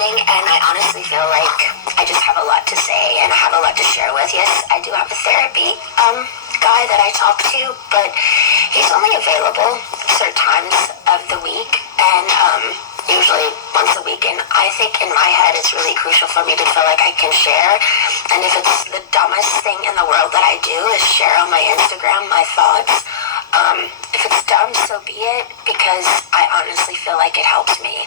morning, and I honestly feel like I just have a lot to say and I have a lot to share with. Yes, I do have a therapy guy that I talk to, but he's only available certain times of the week, and usually once a week. And I think in my head it's really crucial for me to feel like I can share. And if it's the dumbest thing in the world that I do is share on my Instagram my thoughts, if it's dumb, so be it, because I honestly feel like it helps me.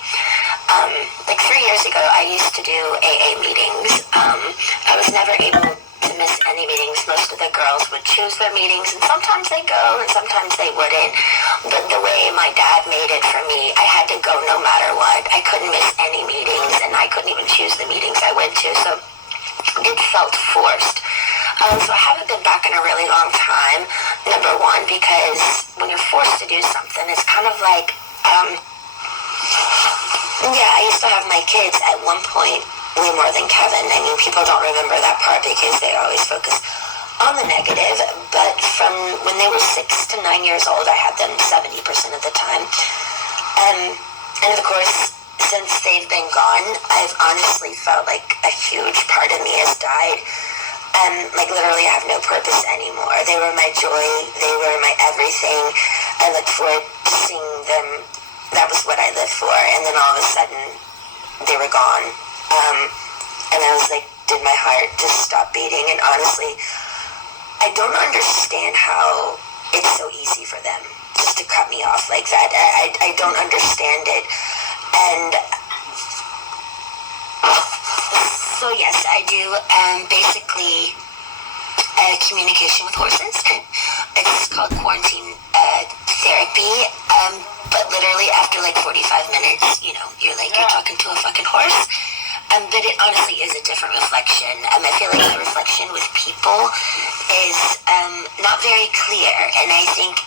Like 3 years ago, I used to do AA meetings. I was never able to miss any meetings. Most of the girls would choose their meetings, and sometimes they go, and sometimes they wouldn't. But the way my dad made it for me, I had to go no matter what. I couldn't miss any meetings, and I couldn't even choose the meetings I went to, so it felt forced. So I haven't been back in a really long time, number one, because when you're forced to do something, it's kind of like, I used to have my kids at one point way more than Kevin. I mean, people don't remember that part because they always focus on the negative, but from when they were 6 to 9 years old, I had them 70% of the time. And of course, since they've been gone, I've honestly felt like a huge part of me has died. Like literally I have no purpose anymore. They were my joy. They were my everything. I looked forward to seeing them. That was what I lived for. And then all of a sudden, they were gone. And I was like, did my heart just stop beating? And honestly, I don't understand how it's so easy for them just to cut me off like that. I don't understand it. And so yes, I do basically communication with horses. It's called quarantine therapy. But literally after like 45 minutes, you're talking to a fucking horse. But it honestly is a different reflection. I feel like the reflection with people is not very clear. And I think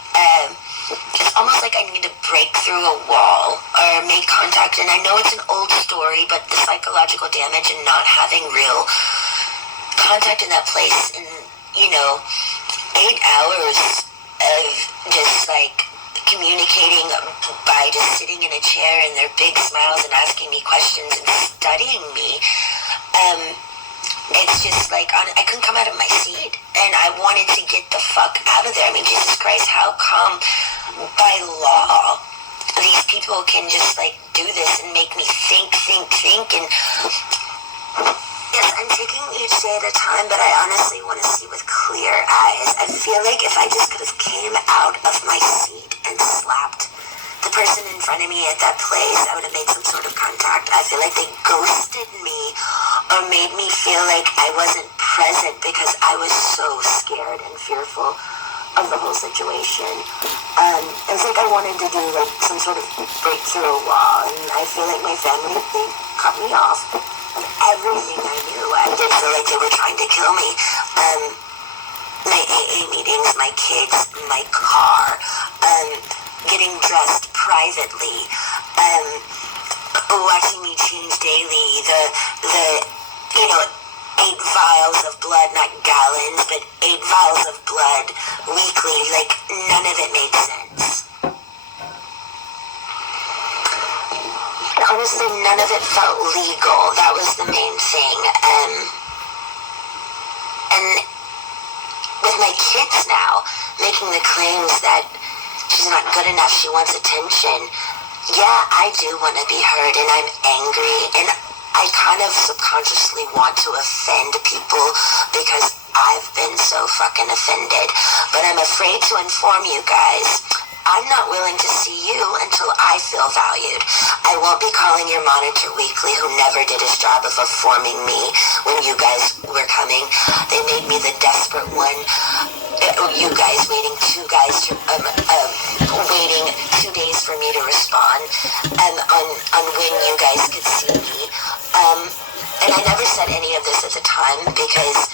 it's almost like I need to break through a wall or make contact. And I know it's an old story, but the psychological damage and not having real contact in that place in, 8 hours of just like communicating by just sitting in a chair and their big smiles and asking me questions and studying me. It's just like, I couldn't come out of my seat, and I wanted to get the fuck out of there. I mean, Jesus Christ, how come by law these people can just like do this and make me think, and yes, I'm taking each day at a time, but I honestly want to see with clear eyes. I feel like if I just could have came out of my seat and slapped the person in front of me at that place, I would have made some sort of contact. I feel like they ghosted me or made me feel like I wasn't present because I was so scared and fearful of the whole situation. It's like I wanted to do like some sort of break through a wall, and I feel like my family, they cut me off of everything I knew. I did feel like they were trying to kill me. My AA meetings, my kids, my car, getting dressed privately, watching me change daily, the 8 vials of blood, not gallons, but 8 vials of blood weekly, like none of it made sense. Honestly, none of it felt legal. That was the main thing. And with my kids now making the claims that she's not good enough, she wants attention. Yeah, I do want to be heard, and I'm angry, and I kind of subconsciously want to offend people because I've been so fucking offended. But I'm afraid to inform you guys. I'm not willing to see you until I feel valued. I won't be calling your monitor weekly, who never did his job of informing me when you guys were coming. They made me the desperate one. You guys waiting 2 guys to, waiting 2 days for me to respond, on when you guys could see me. And I never said any of this at the time because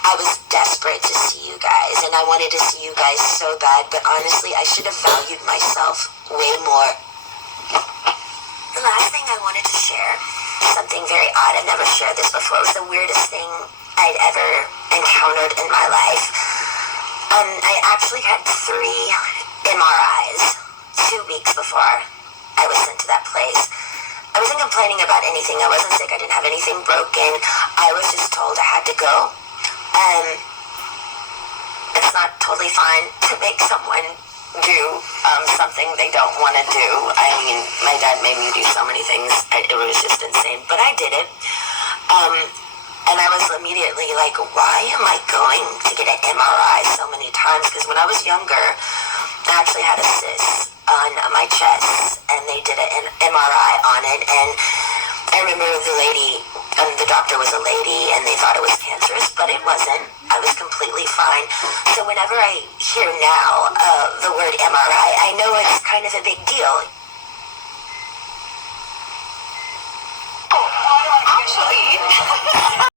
I was desperate to see you guys, and I wanted to see you guys so bad, but honestly, I should have valued myself way more. The last thing I wanted to share, something very odd, I've never shared this before, it was the weirdest thing I'd ever encountered in my life. I actually had 3 MRIs 2 weeks before I was sent to that place. I wasn't complaining about anything. I wasn't sick. I didn't have anything broken. I was just told I had to go. It's not totally fine to make someone do something they don't want to do. I mean, my dad made me do so many things. It was just insane. But I did it. And I was immediately like, why am I going to get an MRI so many times? Because when I was younger, I actually had a cyst on my chest, and they did an MRI on it, and I remember the doctor was a lady, and they thought it was cancerous, but it wasn't. I was completely fine. So whenever I hear now the word MRI, I know it's kind of a big deal.